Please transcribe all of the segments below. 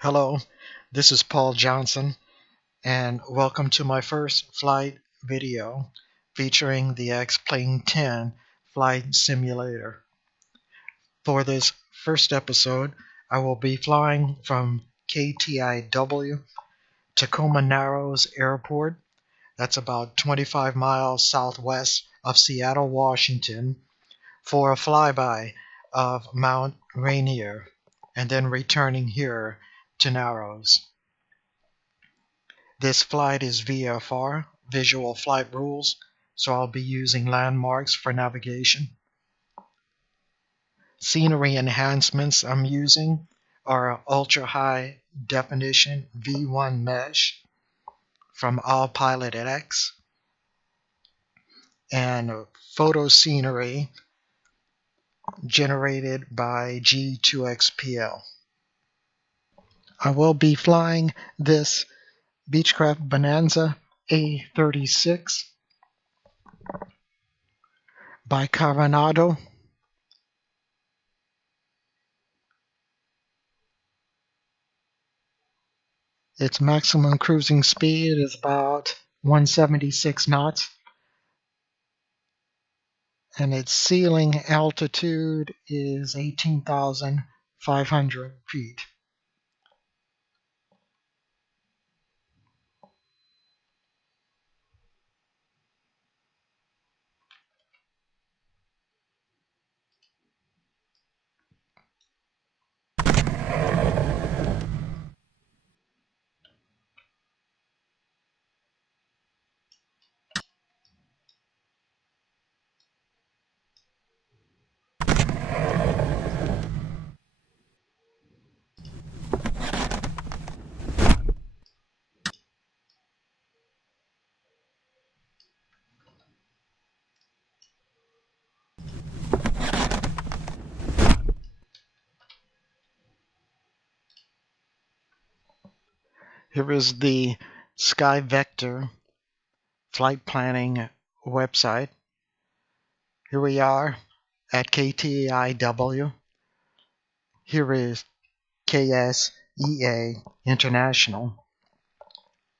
Hello, this is Paul Johnson, and welcome to my first flight video featuring the X-Plane 10 flight simulator. For this first episode, I will be flying from KTIW, Tacoma Narrows Airport. That's about 25 miles southwest of Seattle, Washington, for a flyby of Mount Rainier, and then returning here to Narrows. This flight is VFR, Visual Flight Rules, so I'll be using landmarks for navigation. Scenery enhancements I'm using are Ultra High Definition V1 Mesh from AlpilotX and photo scenery generated by G2XPL. I will be flying this Beechcraft Bonanza A36 by Coronado. Its maximum cruising speed is about 176 knots, and its ceiling altitude is 18,500 feet. Here is the Sky Vector flight planning website. Here we are at KTIW. Here is KSEA International.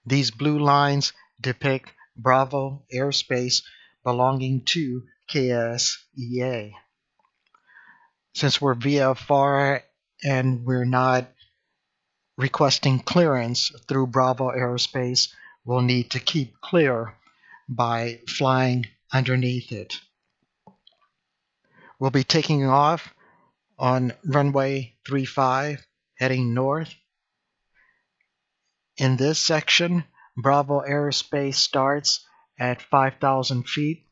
These blue lines depict Bravo airspace belonging to KSEA. Since we're VFR and we're not requesting clearance through Bravo airspace, we'll need to keep clear by flying underneath it. We'll be taking off on runway 35 heading north. In this section, Bravo airspace starts at 5,000 feet.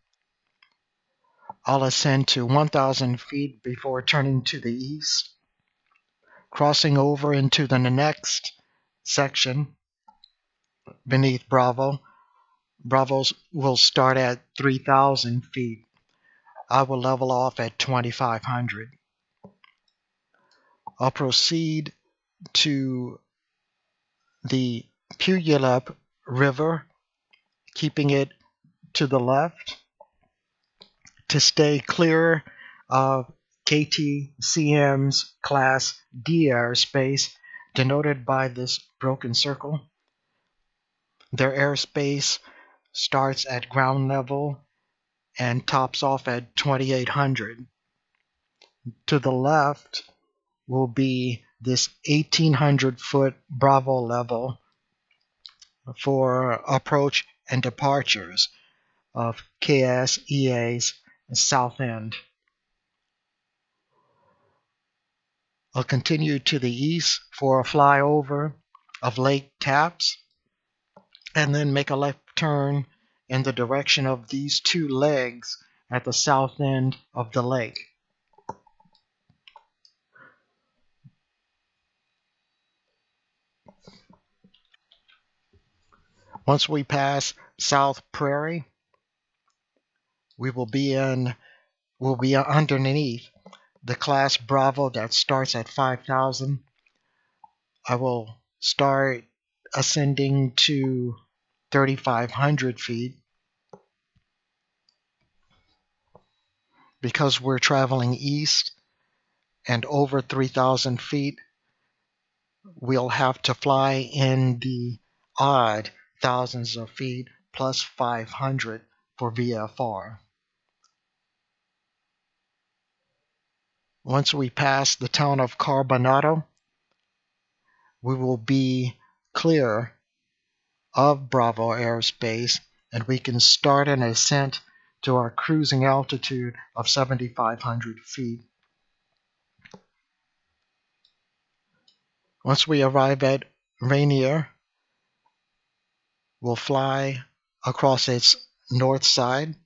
I'll ascend to 1,000 feet before turning to the east, crossing over into the next section beneath Bravo. Bravos will start at 3,000 feet. I will level off at 2,500. I'll proceed to the Puyallup River, keeping it to the left to stay clear of KTCM's Class D airspace, denoted by this broken circle. Their airspace starts at ground level and tops off at 2,800. To the left will be this 1,800-foot Bravo level for approach and departures of KSEA's south end. I'll continue to the east for a flyover of Lake Tapps, and then make a left turn in the direction of these two legs at the south end of the lake. Once we pass South Prairie, we will be underneath the Class Bravo that starts at 5,000. I will start ascending to 3,500 feet. Because we're traveling east and over 3,000 feet, we'll have to fly in the odd thousands of feet plus 500 for VFR. Once we pass the town of Carbonado, we will be clear of Bravo airspace, and we can start an ascent to our cruising altitude of 7,500 feet. Once we arrive at Rainier, we'll fly across its north side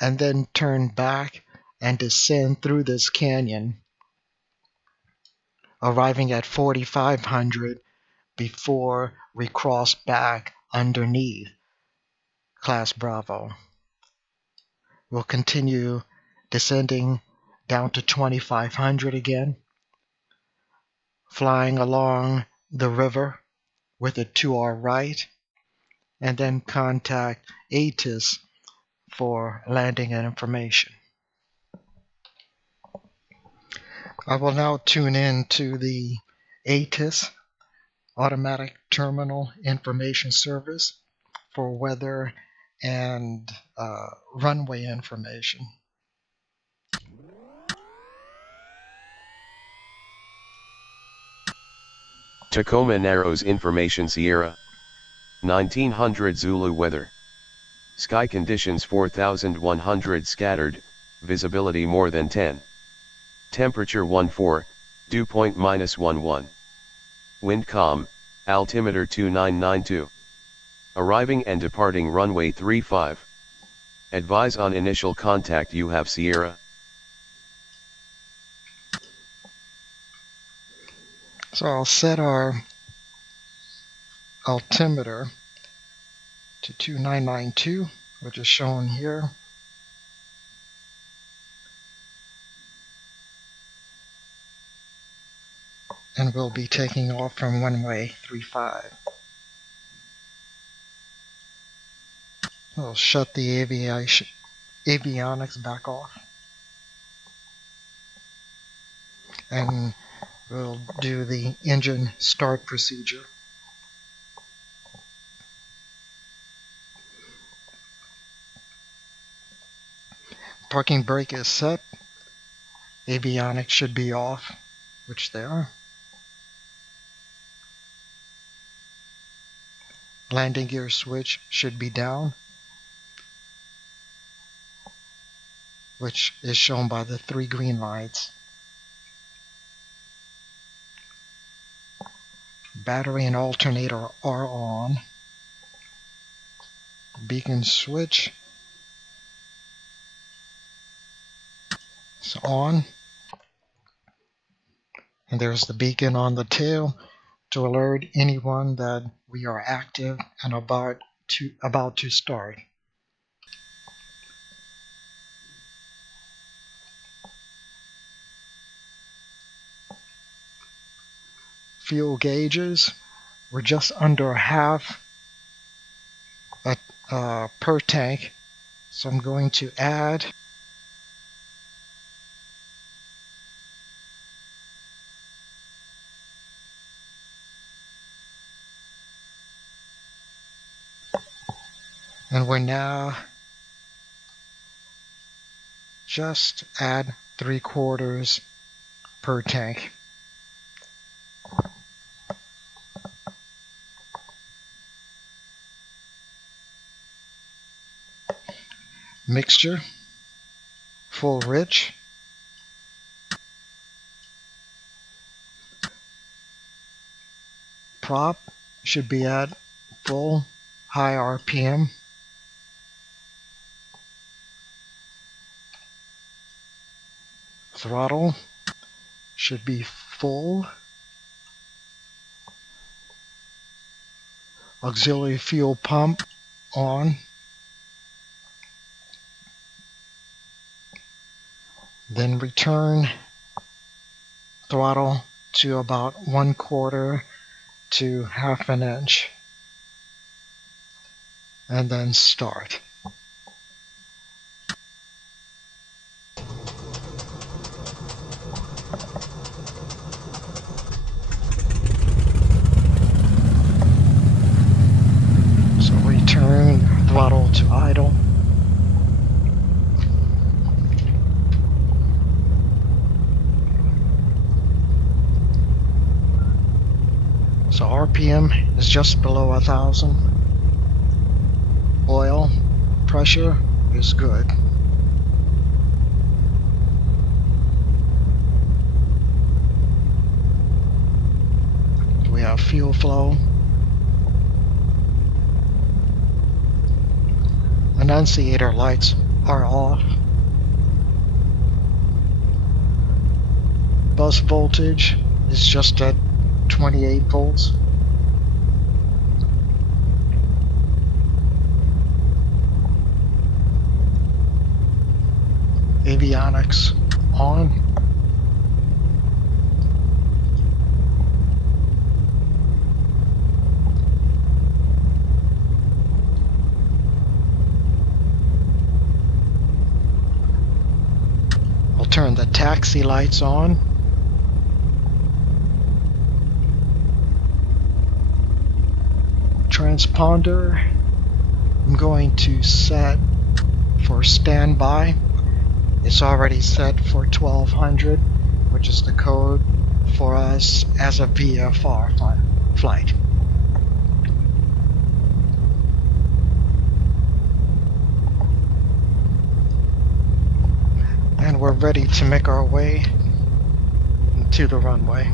and then turn back and descend through this canyon, arriving at 4,500 before we cross back underneath Class Bravo. We'll continue descending down to 2,500 again, flying along the river with it to our right, and then contact ATIS for landing and information. I will now tune in to the ATIS, Automatic Terminal Information Service, for weather and runway information. Tacoma Narrows Information Sierra 1900 Zulu weather. Sky conditions 4100 scattered, visibility more than 10. Temperature 14, dew point -11. Wind calm, altimeter 2992. Arriving and departing runway 35. Advise on initial contact you have Sierra. So I'll set our altimeter to 2992, which is shown here. And we'll be taking off from runway 35. We'll shut the avionics back off. And we'll do the engine start procedure. Parking brake is set. Avionics should be off, which they are. Landing gear switch should be down, which is shown by the 3 green lights. Battery and alternator are on. Beacon switch is on. And there's the beacon on the tail to alert anyone that we are active and about to start. Fuel gauges, we're just under half per tank, so I'm going to add and we're now just add 3/4 per tank. Mixture, full rich. Prop should be at full high RPM. Throttle should be full. Auxiliary fuel pump on. Then return throttle to about 1/4 to 1/2 inch. And then start. throttle to idle. So RPM is just below 1,000. Oil pressure is good. We have fuel flow. Annunciator lights are off. Bus voltage is just at 28 volts. Avionics on. I'll turn the taxi lights on. Transponder, I'm going to set for standby. It's already set for 1200, which is the code for us as a VFR flight. And we're ready to make our way to the runway.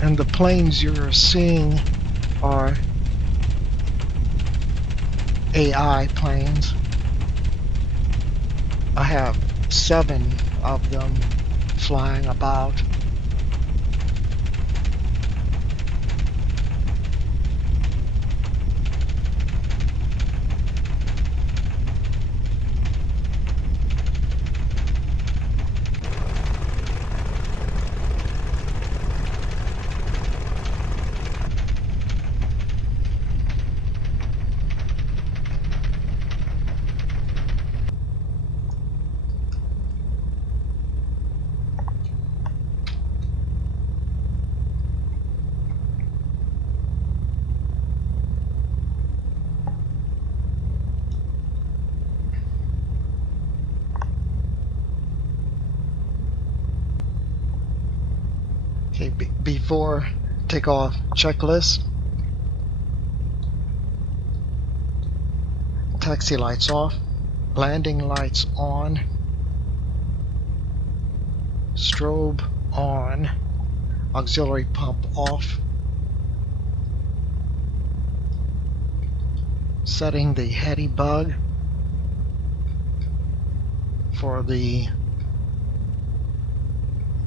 And the planes you're seeing are AI planes. I have 7 of them flying about. Okay, before takeoff checklist. Taxi lights off, landing lights on, strobe on, auxiliary pump off, setting the heady bug for the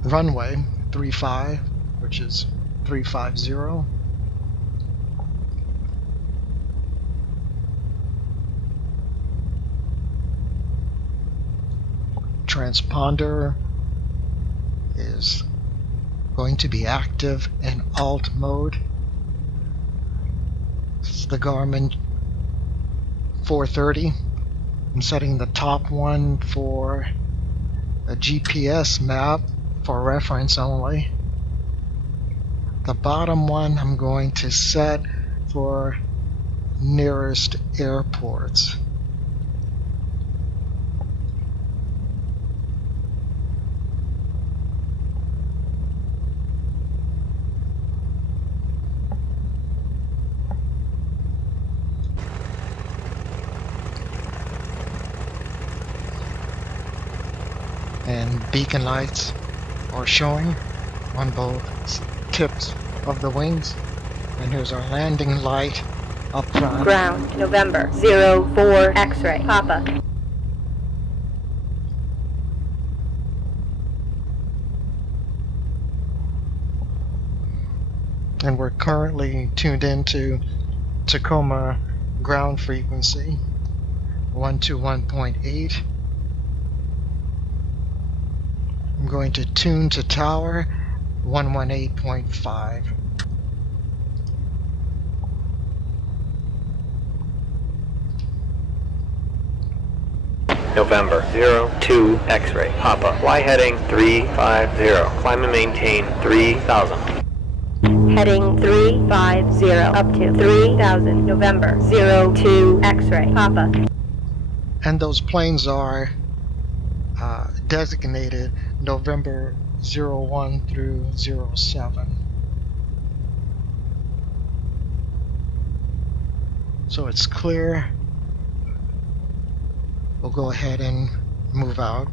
runway 35, which is 350. transponder is going to be active in alt mode. This is the Garmin 430. I'm setting the top one for a GPS map for reference only. The bottom one I'm going to set for nearest airports. And beacon lights are showing on both tips of the wings. And here's our landing light up front. Ground, November, 04 X-ray, Papa. And we're currently tuned into Tacoma ground frequency 121.8. I'm going to tune to tower 118.5. November 02 X-ray, Papa. Y heading 350. Climb and maintain 3000. Heading 350 up to 3000, November, 02 X-ray, Papa. And those planes are designated November 01 through 07. So it's clear. We'll go ahead and move out.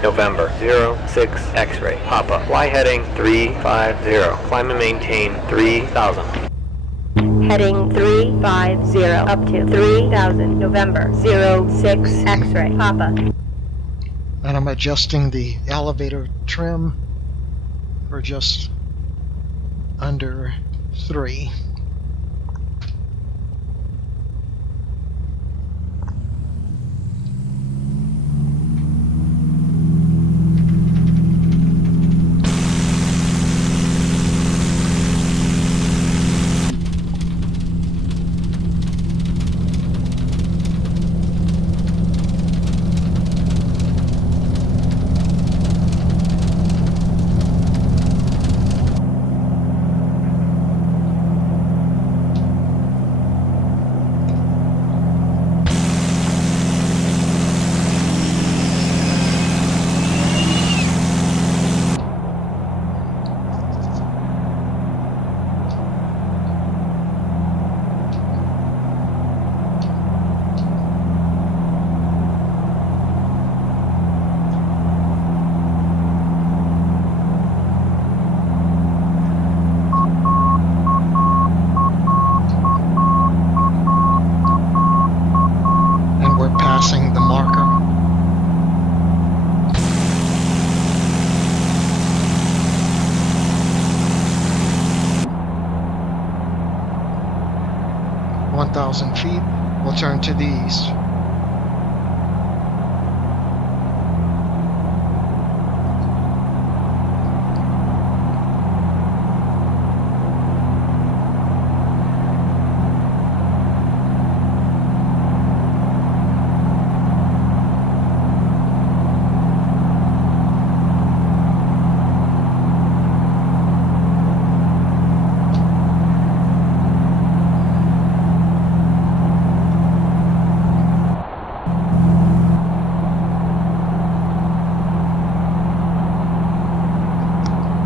November 06 X-ray, Papa. Y heading 350. Climb and maintain 3000. Heading 350 up to 3000, November, 06 X-ray, Papa. And I'm adjusting the elevator trim for just under 3. Passing the marker. (1,000 feet). We'll turn to the east.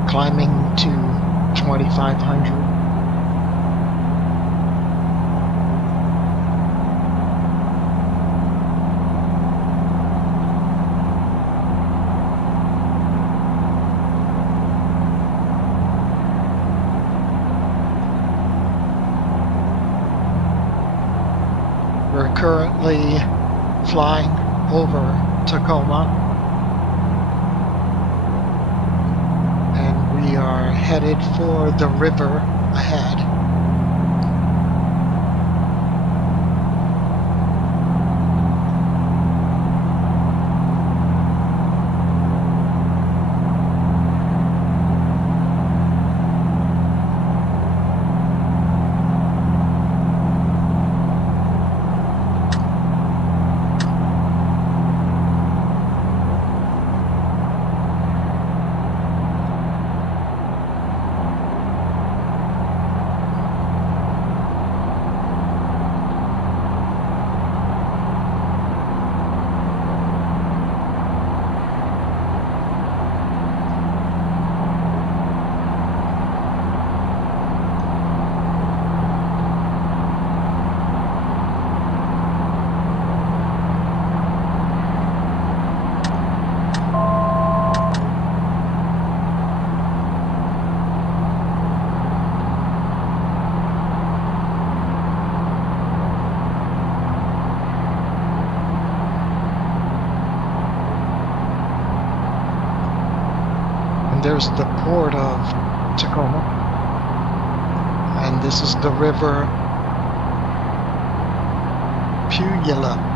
Climbing to 2,500. currently flying over Tacoma, and we are headed for the river ahead. There's the port of Tacoma, and this is the river Puyallup.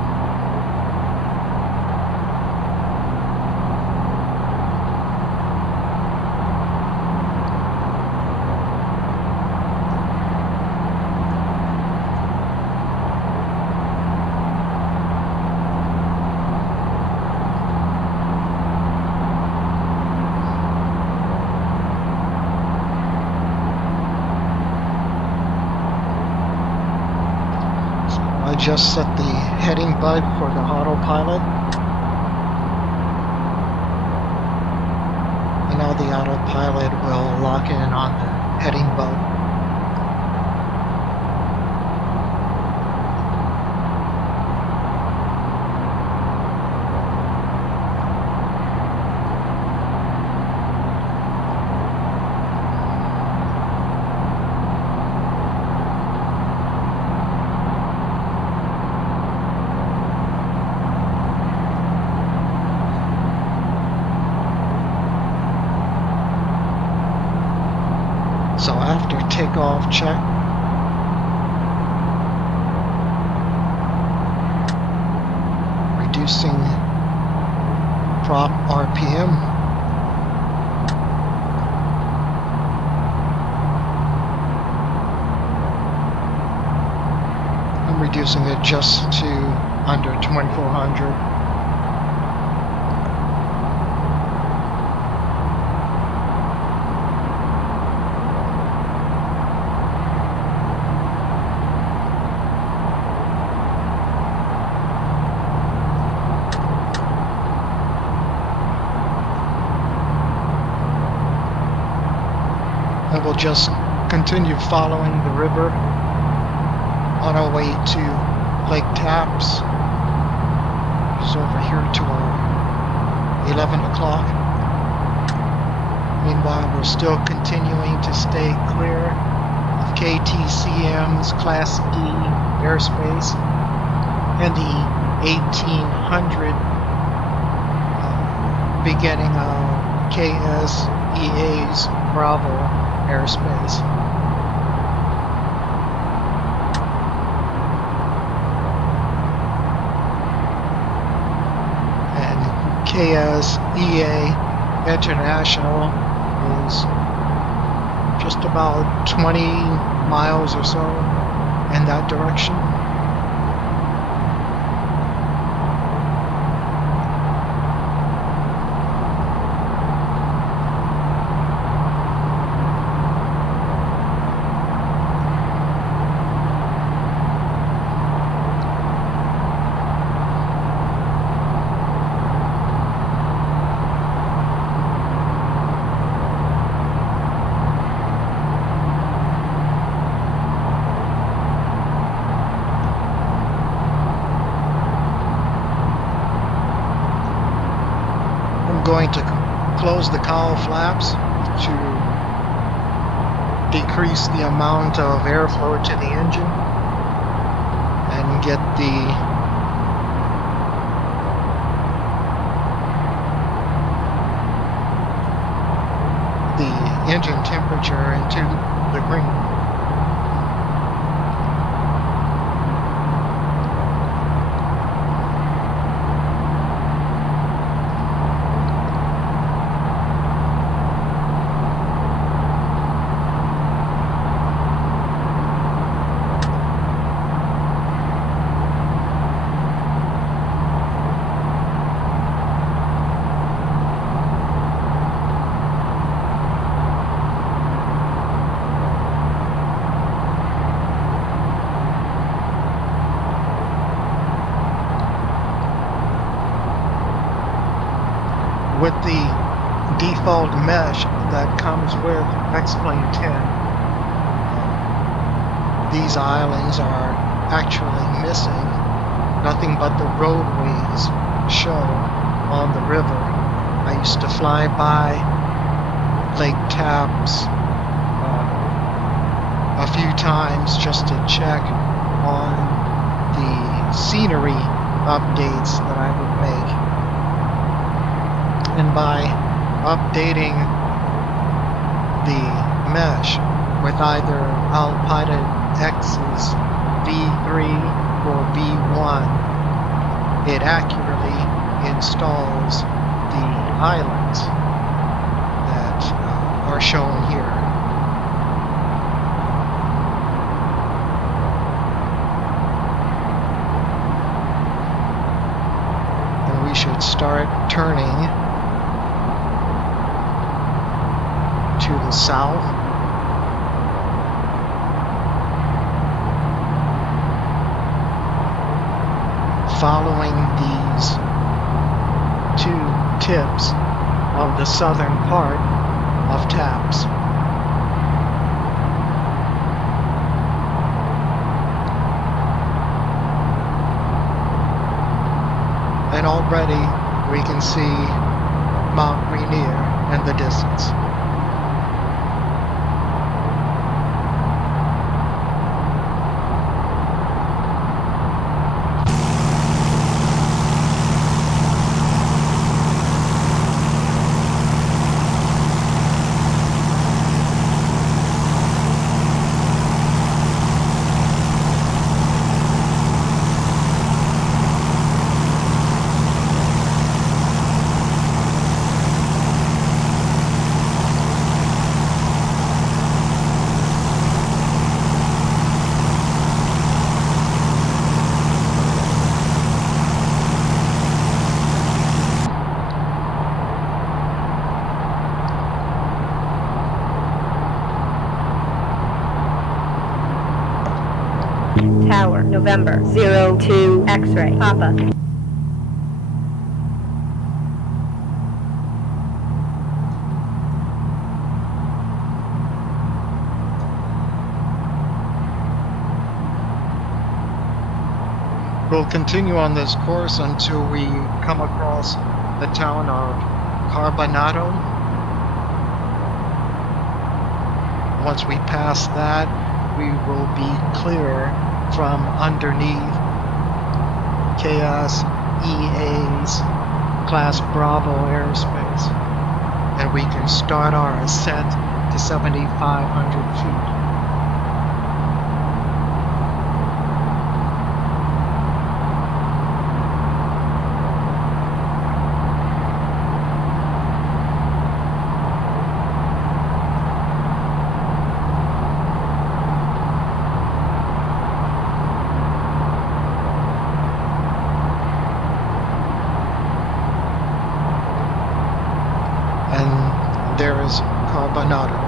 I just set the heading bud for the autopilot, and now the autopilot will lock in on the heading bud. So after takeoff check, reducing prop RPM, I'm reducing it just to under 2400. And we'll just continue following the river on our way to Lake Tapps. It's over here to our 11 o'clock. Meanwhile, we're still continuing to stay clear of KTCM's Class D airspace and the 1800 beginning of KSEA's Bravo airspace. And KSEA International is just about 20 miles or so in that direction. Going to close the cowl flaps to decrease the amount of airflow to the engine and get the engine temperature into the green. With the default mesh that comes with X-Plane 10, these islands are actually missing. Nothing but the roadways show on the river. I used to fly by Lake Tapps a few times just to check on the scenery updates that I would make. And by updating the mesh with either AlpilotX's V3 or V1, it accurately installs the islands that are shown here. And we should start turning to the south. Following these two tips of the southern part of Tapps. And already we can see Mount Rainier in the distance. Tower, November, 02, X-ray, Papa. We'll continue on this course until we come across the town of Carbonado. Once we pass that, we will be clear from underneath KSEA's Class Bravo airspace, and we can start our ascent to 7,500 feet. And there is Carbonado.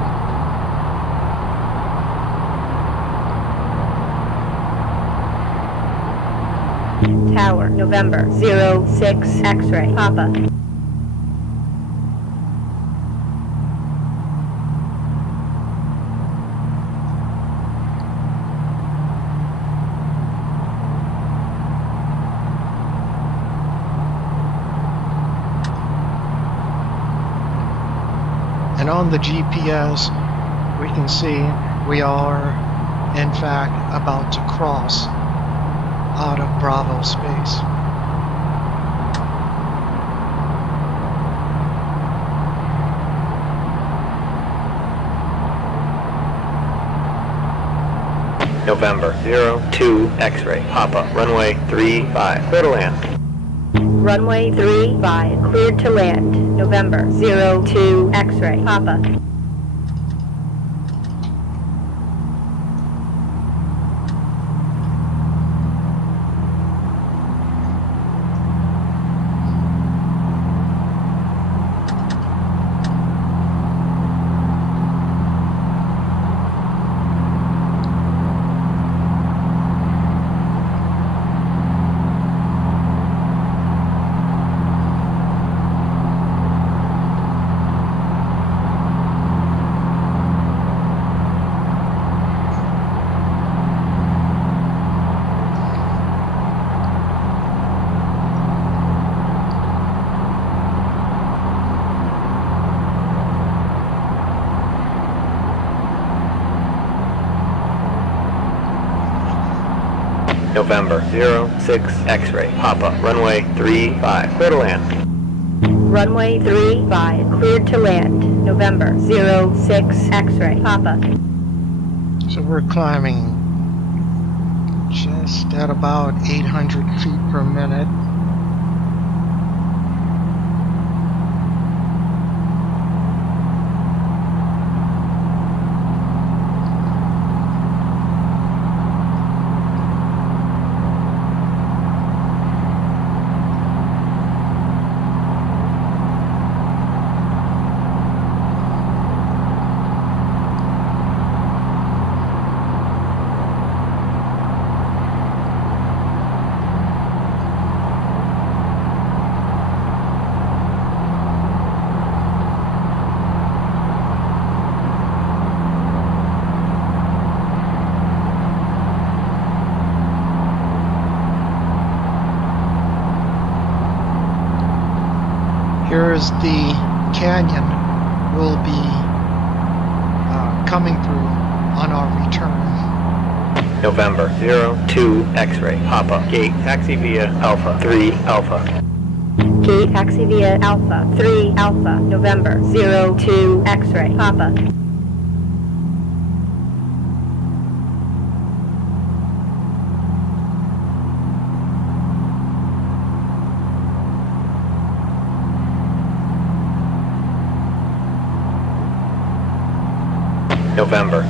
Tower, November, 06, X-ray, Papa. And on the GPS, we can see we are, in fact, about to cross out of Bravo space. November 02 X-ray, Papa, runway 35, clear to land. Runway 35, cleared to land. November 02 X-ray, Papa. November 06 X-ray, Papa, runway 35, clear to land. Runway 35, cleared to land. November 06 X-ray, Papa. So we're climbing just at about 800 feet per minute. Here's the canyon we'll be coming through on our return. November 02 X-ray, Papa, gate taxi via Alpha 3 Alpha. Gate taxi via Alpha 3 Alpha. November 02 X-ray, Papa. November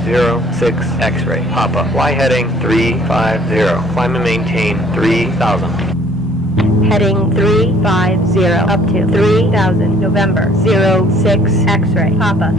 06 X-ray, Papa, Y heading 350, climb and maintain 3000. Heading 350 up to 3000. November 06 X-ray, Papa.